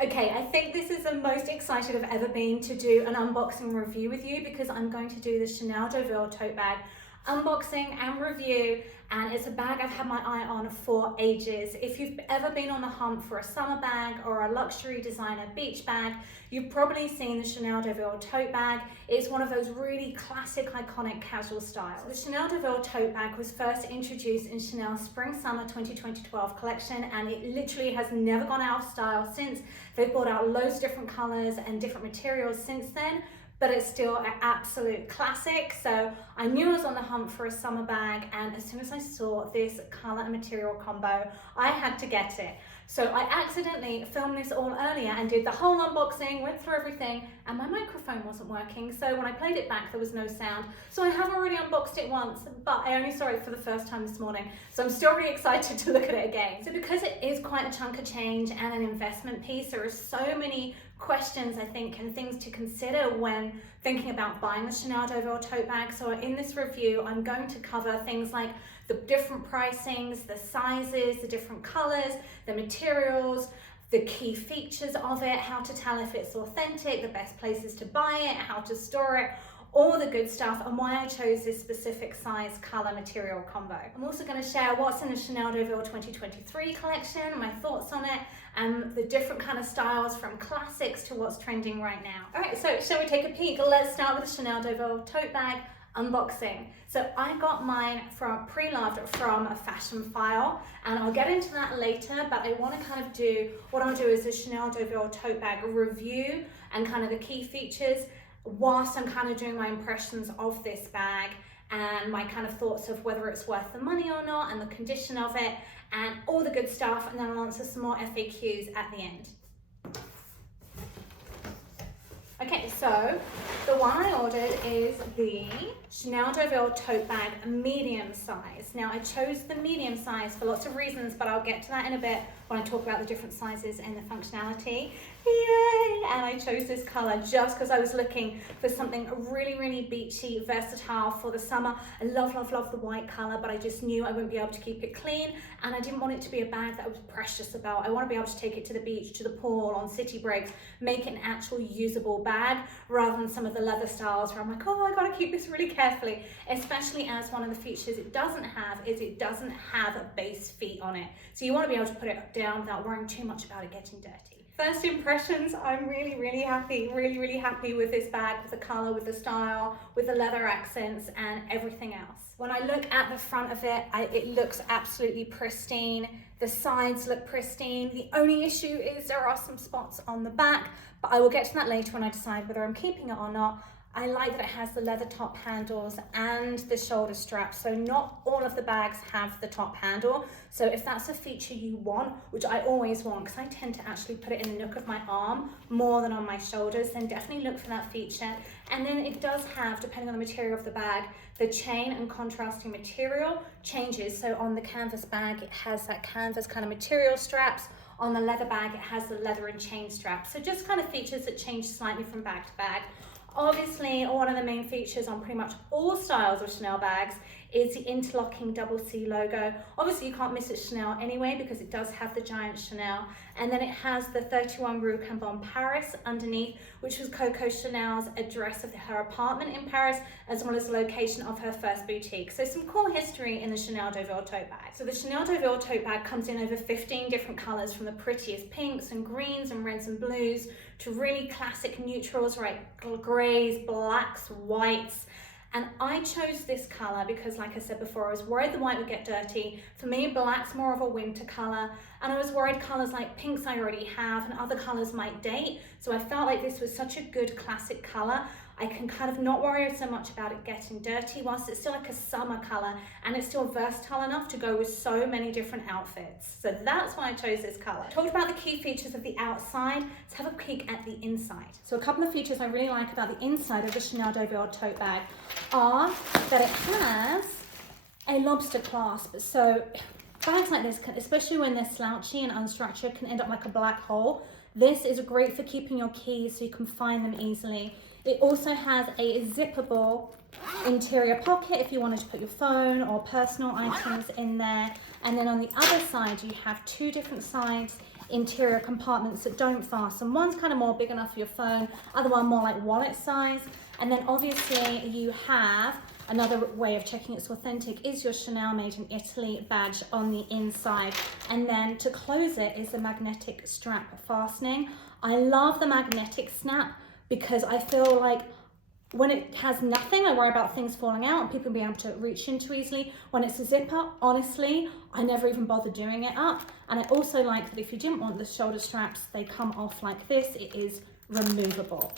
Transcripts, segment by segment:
Okay, I think this is the most excited I've ever been to do an unboxing review with you, because I'm going to do the Chanel Deauville tote bag unboxing and review, and it's a bag I've had my eye on for ages. If you've ever been on the hunt for a summer bag or a luxury designer beach bag, you've probably seen the Chanel Deauville tote bag. It's one of those really classic, iconic casual styles. The Chanel Deauville tote bag was first introduced in Chanel's Spring-Summer 2012 collection, and it literally has never gone out of style since. They've brought out loads of different colors and different materials since then, but it's still an absolute classic. So I knew I was on the hunt for a summer bag, and as soon as I saw this color and material combo, I had to get it. So I accidentally filmed this all earlier and did the whole unboxing, went through everything, and my microphone wasn't working. So when I played it back, there was no sound. So I have already unboxed it once, but I only saw it for the first time this morning. So I'm still really excited to look at it again. So because it is quite a chunk of change and an investment piece, there are so many questions, I think, and things to consider when thinking about buying the Chanel Deauville tote bag. So in this review, I'm going to cover things like the different pricings, the sizes, the different colors, the materials, the key features of it, how to tell if it's authentic, the best places to buy it, how to store it, all the good stuff, and why I chose this specific size, color, material combo. I'm also going to share what's in the Chanel Deauville 2023 collection, my thoughts on it, and the different kind of styles from classics to what's trending right now. All right, so shall we take a peek? Let's start with the Chanel Deauville tote bag unboxing. So I got mine from pre-loved from Fashionphile, and I'll get into that later, but I want to kind of do, what I'll do is a Chanel Deauville tote bag review and kind of the key features, whilst I'm kind of doing my impressions of this bag and my kind of thoughts of whether it's worth the money or not, and the condition of it, and all the good stuff, and then I'll answer some more FAQs at the end. Okay, so the one I ordered is the Chanel Deauville tote bag medium size. Now I chose the medium size for lots of reasons, but I'll get to that in a bit when I talk about the different sizes and the functionality. Yay! And I chose this color just because I was looking for something really, really beachy, versatile for the summer. I love, love, love the white color, but I just knew I wouldn't be able to keep it clean, and I didn't want it to be a bag that I was precious about. I want to be able to take it to the beach, to the pool, on city breaks, make it an actual usable bag, rather than some of the leather styles where I'm like, oh, I gotta keep this really carefully, especially as one of the features it doesn't have is it doesn't have a base feet on it. So you want to be able to put it down without worrying too much about it getting dirty. First impressions, I'm really happy with this bag, with the color, with the style, with the leather accents and everything else. When I look at the front of it, it looks absolutely pristine. The sides look pristine. The only issue is there are some spots on the back, but I will get to that later when I decide whether I'm keeping it or not. I like that it has the leather top handles and the shoulder straps. So not all of the bags have the top handle. So if that's a feature you want, which I always want, because I tend to actually put it in the nook of my arm more than on my shoulders, then definitely look for that feature. And then it does have, depending on the material of the bag, the chain and contrasting material changes. So on the canvas bag, it has that canvas kind of material straps. On the leather bag, it has the leather and chain straps. So just kind of features that change slightly from bag to bag. Obviously, one of the main features on pretty much all styles of Chanel bags is the interlocking double C logo. Obviously, you can't miss it Chanel anyway because it does have the giant Chanel. And then it has the 31 Rue Cambon Paris underneath, which was Coco Chanel's address of her apartment in Paris, as well as the location of her first boutique. So some cool history in the Chanel Deauville tote bag. So the Chanel Deauville tote bag comes in over 15 different colors, from the prettiest pinks and greens and reds and blues to really classic neutrals, right? Grays, blacks, whites. And I chose this color because, like I said before, I was worried the white would get dirty. For me, black's more of a winter color, and I was worried colors like pinks I already have and other colors might date. So I felt like this was such a good classic color. I can kind of not worry so much about it getting dirty, whilst it's still like a summer color and it's still versatile enough to go with so many different outfits. So that's why I chose this color. I talked about the key features of the outside. Let's have a peek at the inside. So a couple of features I really like about the inside of the Chanel Deauville tote bag are that it has a lobster clasp. So bags like this, especially when they're slouchy and unstructured, can end up like a black hole. This is great for keeping your keys so you can find them easily. It also has a zippable interior pocket if you wanted to put your phone or personal items in there. And then on the other side, you have two different sides interior compartments that don't fasten. One's kind of more big enough for your phone, other one more like wallet size. And then obviously you have another way of checking it's authentic is your Chanel Made in Italy badge on the inside. And then to close it is the magnetic strap fastening. I love the magnetic snap because I feel like when it has nothing, I worry about things falling out and people being able to reach into easily. When it's a zipper, honestly, I never even bother doing it up. And I also like that if you didn't want the shoulder straps, they come off like this. It is removable.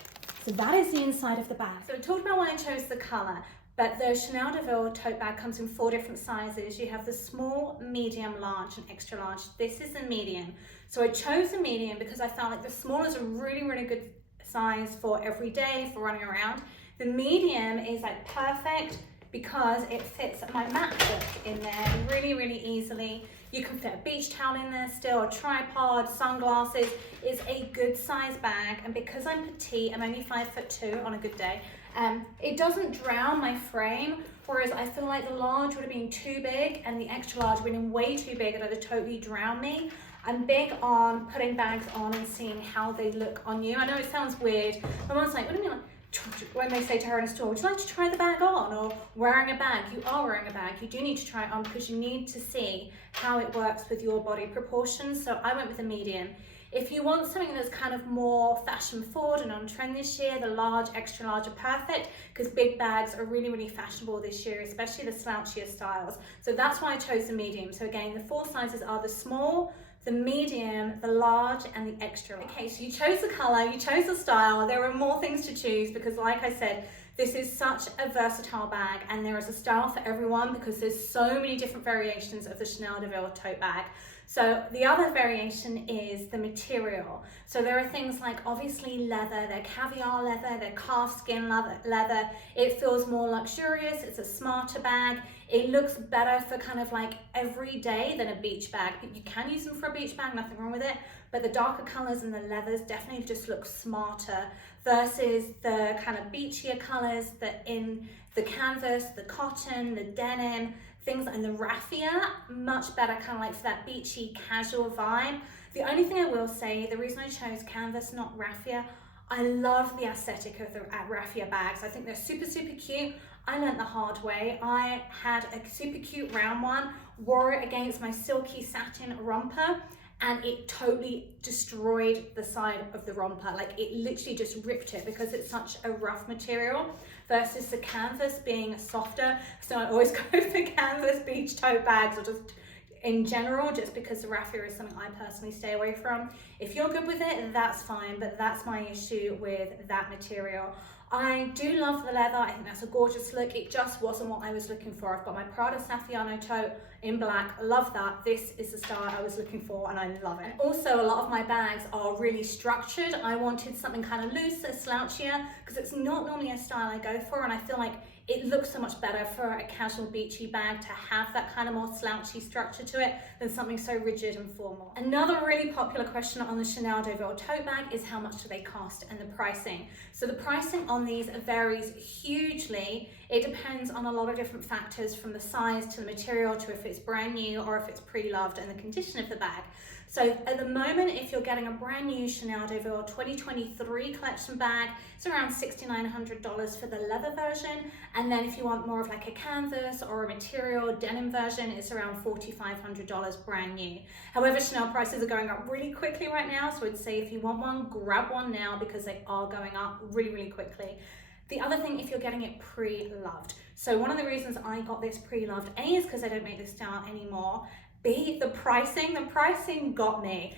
So that is the inside of the bag. So we talked about why I chose the color, but the Chanel Deauville tote bag comes in 4 different sizes. You have the small, medium, large, and extra large. This is a medium. So I chose a medium because I felt like the small is a really, really good size for every day, for running around. The medium is like perfect because it fits my MacBook in there really, really easily. You can fit a beach towel in there still, a tripod, sunglasses. It's a good size bag, and because I'm petite, I'm only 5'2" on a good day, it doesn't drown my frame, whereas I feel like the large would have been too big and the extra large would have been way too big and it would totally drown me. I'm big on putting bags on and seeing how they look on you. I know it sounds weird. My mom's like, what do you mean? Like, when they say to her in a store, would you like to try the bag on? Or wearing a bag, you are wearing a bag. You do need to try it on because you need to see how it works with your body proportions. So I went with a medium. If you want something that's kind of more fashion forward and on trend this year, the large, extra large are perfect because big bags are really, really fashionable this year, especially the slouchier styles. So that's why I chose the medium. So again, the 4 sizes are the small, the medium, the large, and the extra large. Okay, so you chose the color, you chose the style. There are more things to choose because like I said, this is such a versatile bag and there is a style for everyone because there's so many different variations of the Chanel Deauville tote bag. So the other variation is the material. So there are things like obviously leather, they're caviar leather, they're calf skin leather. It feels more luxurious, it's a smarter bag. It looks better for kind of like every day than a beach bag. You can use them for a beach bag, nothing wrong with it, but the darker colors and the leathers definitely just look smarter versus the kind of beachier colors that in the canvas, the cotton, the denim, things and the raffia, much better kind of like for that beachy casual vibe. The only thing I will say, the reason I chose canvas, not raffia, I love the aesthetic of the raffia bags. I think they're super, super cute. I learned the hard way. I had a super cute round one, wore it against my silky satin romper, and it totally destroyed the side of the romper. Like it literally just ripped it because it's such a rough material versus the canvas being softer. So I always go for canvas beach tote bags or just in general, just because the raffia is something I personally stay away from. If you're good with it, that's fine, but that's my issue with that material. I do love the leather. I think that's a gorgeous look. It just wasn't what I was looking for. I've got my Prada Saffiano tote in black. I love that. This is the style I was looking for and I love it. Also, a lot of my bags are really structured. I wanted something kind of looser, slouchier, because it's not normally a style I go for, and I feel like it looks so much better for a casual beachy bag to have that kind of more slouchy structure to it than something so rigid and formal. Another really popular question on the Chanel Deauville tote bag is how much do they cost and the pricing. So the pricing on these varies hugely. It depends on a lot of different factors, from the size to the material to if it's brand new or if it's pre-loved and the condition of the bag. So at the moment, if you're getting a brand new Chanel Deauville 2023 collection bag, it's around $6,900 for the leather version. And then if you want more of like a canvas or a material denim version, it's around $4,500 brand new. However, Chanel prices are going up really quickly right now. So I'd say if you want one, grab one now because they are going up really, really quickly. The other thing, if you're getting it pre-loved. So one of the reasons I got this pre-loved, A, is because I don't make this style anymore. B, the pricing got me.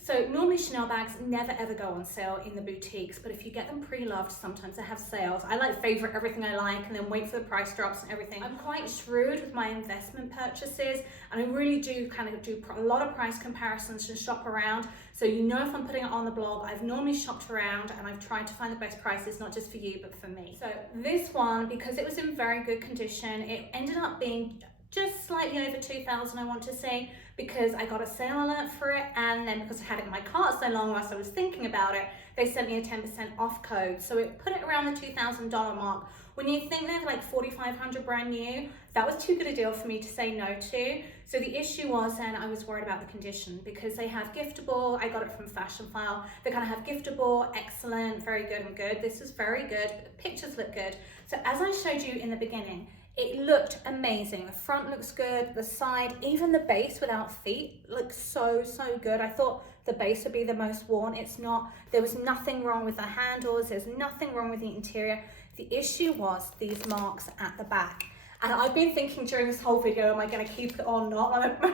So normally Chanel bags never ever go on sale in the boutiques, but if you get them pre-loved, sometimes they have sales. I like favorite everything I like and then wait for the price drops and everything. I'm quite shrewd with my investment purchases, and I really do kind of do a lot of price comparisons and shop around. So you know if I'm putting it on the blog, I've normally shopped around and I've tried to find the best prices, not just for you, but for me. So this one, because it was in very good condition, it ended up being just slightly over 2,000, I want to say, because I got a sale alert for it, and then because I had it in my cart so long whilst I was thinking about it, they sent me a 10% off code. So it put it around the $2,000 mark. When you think they're like 4,500 brand new, that was too good a deal for me to say no to. So the issue was then I was worried about the condition, because they have giftable. I got it from Fashionphile. They kind of have giftable, excellent, very good and good. This is very good, but the pictures look good. So as I showed you in the beginning, it looked amazing. The front looks good, the side, even the base without feet looks so, so good. I thought the base would be the most worn. It's not. There was nothing wrong with the handles. There's nothing wrong with the interior. The issue was these marks at the back. And I've been thinking during this whole video, am I going to keep it or not? My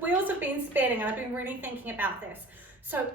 wheels have been spinning, and I've been really thinking about this. So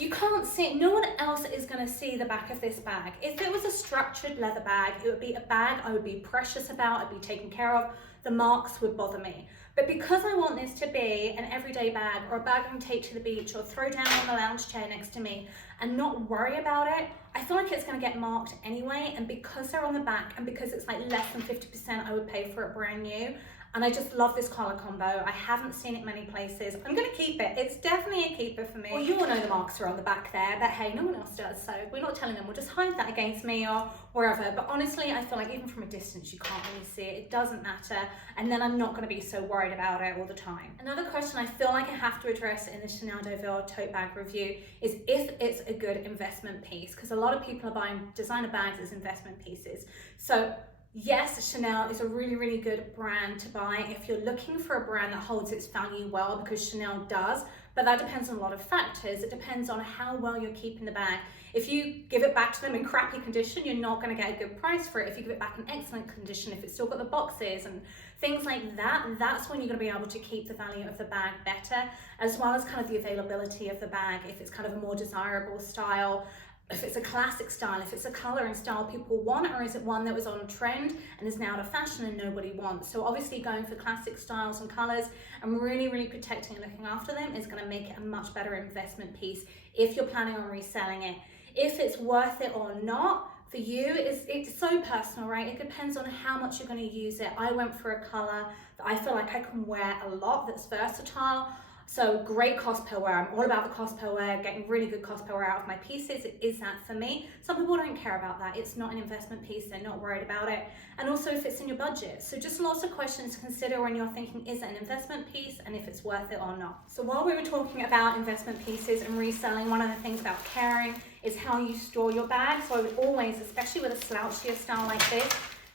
you can't see, no one else is going to see the back of this bag. If it was a structured leather bag, it would be a bag I would be precious about, I'd be taken care of. The marks would bother me. But because I want this to be an everyday bag, or a bag I can take to the beach or throw down on the lounge chair next to me and not worry about it, I feel like it's going to get marked anyway. And because they're on the back, and because it's like less than 50% I would pay for it brand new, and I just love this collar combo. I haven't seen it many places. I'm gonna keep it. It's definitely a keeper for me. Well, you all know the marks are on the back there, but hey, no one else does, so we're not telling them. We'll just hide that against me or wherever. But honestly, I feel like even from a distance, you can't really see it. It doesn't matter. And then I'm not gonna be so worried about it all the time. Another question I feel like I have to address in the Chanel Deauville tote bag review is if it's a good investment piece, because a lot of people are buying designer bags as investment pieces. So yes, Chanel is a really, really good brand to buy if you're looking for a brand that holds its value well, because Chanel does, but that depends on a lot of factors. It depends on how well you're keeping the bag. If you give it back to them in crappy condition, you're not going to get a good price for it. If you give it back in excellent condition, if it's still got the boxes and things like that, that's when you're going to be able to keep the value of the bag better, as well as kind of the availability of the bag. If it's kind of a more desirable style, if it's a classic style, if it's a color and style people want, or is it one that was on trend and is now out of fashion and nobody wants? So obviously going for classic styles and colors and really, really protecting and looking after them is going to make it a much better investment piece if you're planning on reselling it. If it's worth it or not for you, it's so personal, right? It depends on how much you're going to use it. I went for a color that I feel like I can wear a lot, that's versatile. So great cost per wear. I'm all about the cost per wear, getting really good cost per wear out of my pieces. It is that for me. Some people don't care about that. It's not an investment piece. They're not worried about it. And also if it's in your budget. So just lots of questions to consider when you're thinking, is it an investment piece and if it's worth it or not? So while we were talking about investment pieces and reselling, one of the things about caring is how you store your bag. So I would always, especially with a slouchier style like this,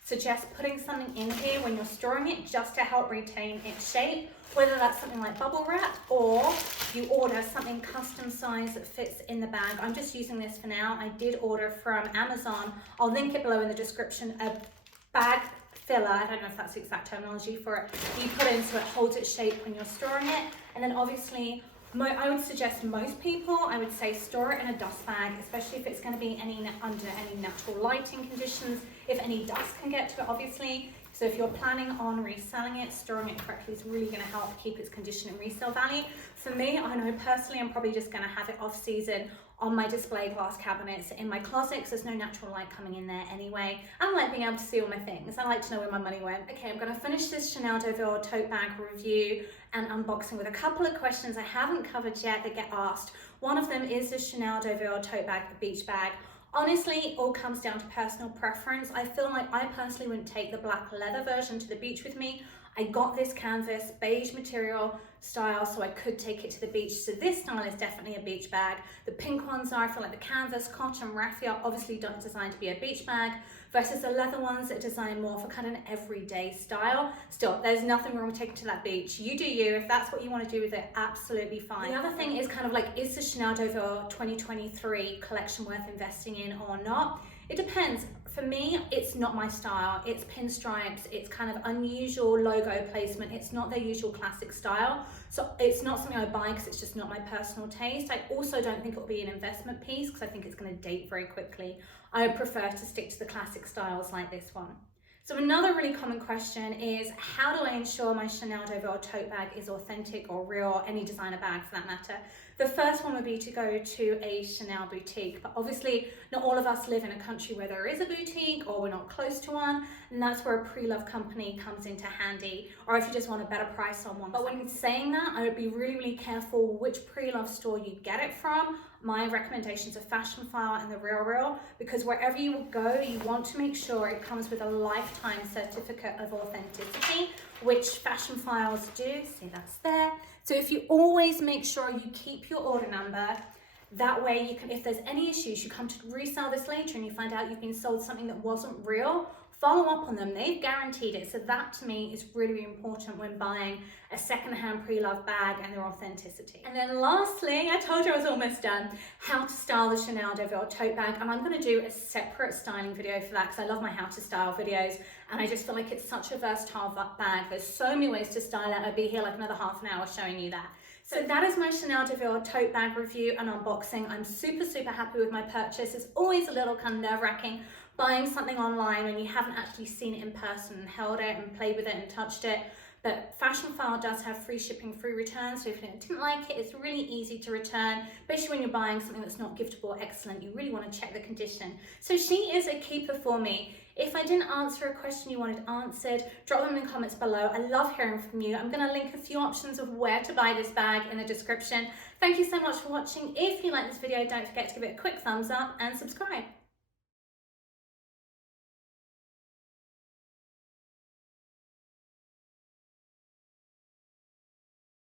suggest putting something in here when you're storing it just to help retain its shape, whether that's something like bubble wrap or you order something custom size that fits in the bag. I'm just using this for now. I did order from Amazon. I'll link it below in the description, a bag filler. I don't know if that's the exact terminology for it. You put it in so it holds its shape when you're storing it. And then obviously, I would suggest most people, I would say store it in a dust bag, especially if it's going to be under any natural lighting conditions, if any dust can get to it, obviously. So if you're planning on reselling it, storing it correctly is really going to help keep its condition and resale value. For me, I know personally I'm probably just going to have it off season on my display glass cabinets in my closet because there's no natural light coming in there anyway. I like being able to see all my things. I like to know where my money went. Okay, I'm going to finish this Chanel Deauville tote bag review and unboxing with a couple of questions I haven't covered yet that get asked. One of them is the Chanel Deauville tote bag, a beach bag. Honestly, it all comes down to personal preference. I feel like I personally wouldn't take the black leather version to the beach with me. I got this canvas beige material style so I could take it to the beach. So this style is definitely a beach bag. The pink ones are, I feel like the canvas, cotton, raffia, obviously not designed to be a beach bag, versus the leather ones that are designed more for kind of an everyday style. Still, there's nothing wrong with taking it to that beach. You do you. If that's what you want to do with it, absolutely fine. The other thing is kind of like, is the Chanel Deauville 2023 collection worth investing in or not? It depends. For me, it's not my style. It's pinstripes, it's kind of unusual logo placement. It's not their usual classic style. So it's not something I buy because it's just not my personal taste. I also don't think it'll be an investment piece because I think it's going to date very quickly. I would prefer to stick to the classic styles like this one. So another really common question is, how do I ensure my Chanel Deauville tote bag is authentic or real, or any designer bag for that matter? The first one would be to go to a Chanel boutique, but obviously not all of us live in a country where there is a boutique or we're not close to one, and that's where a pre-loved company comes into handy, or if you just want a better price on one. But when saying that, I would be really, really careful which pre-loved store you get it from. My recommendations are Fashionphile and The RealReal, because wherever you will go, you want to make sure it comes with a lifetime certificate of authenticity, which Fashionphiles do. See, that's there. So if you always make sure you keep your order number, that way you can, if there's any issues, you come to resell this later and you find out you've been sold something that wasn't real, follow up on them. They've guaranteed it. So that to me is really, really important when buying a secondhand pre-loved bag and their authenticity. And then lastly, I told you I was almost done, how to style the Chanel Deauville tote bag. And I'm going to do a separate styling video for that because I love my how to style videos. And I just feel like it's such a versatile bag. There's so many ways to style it. I'll be here like another half an hour showing you that. So that is my Chanel Deauville tote bag review and unboxing. I'm super, super happy with my purchase. It's always a little kind of nerve-wracking buying something online when you haven't actually seen it in person and held it and played with it and touched it. But Fashionphile does have free shipping, free returns, so if you didn't like it, it's really easy to return, especially when you're buying something that's not giftable or excellent. You really want to check the condition. So she is a keeper for me. If I didn't answer a question you wanted answered, drop them in the comments below. I love hearing from you. I'm going to link a few options of where to buy this bag in the description. Thank you so much for watching. If you like this video, don't forget to give it a quick thumbs up and subscribe.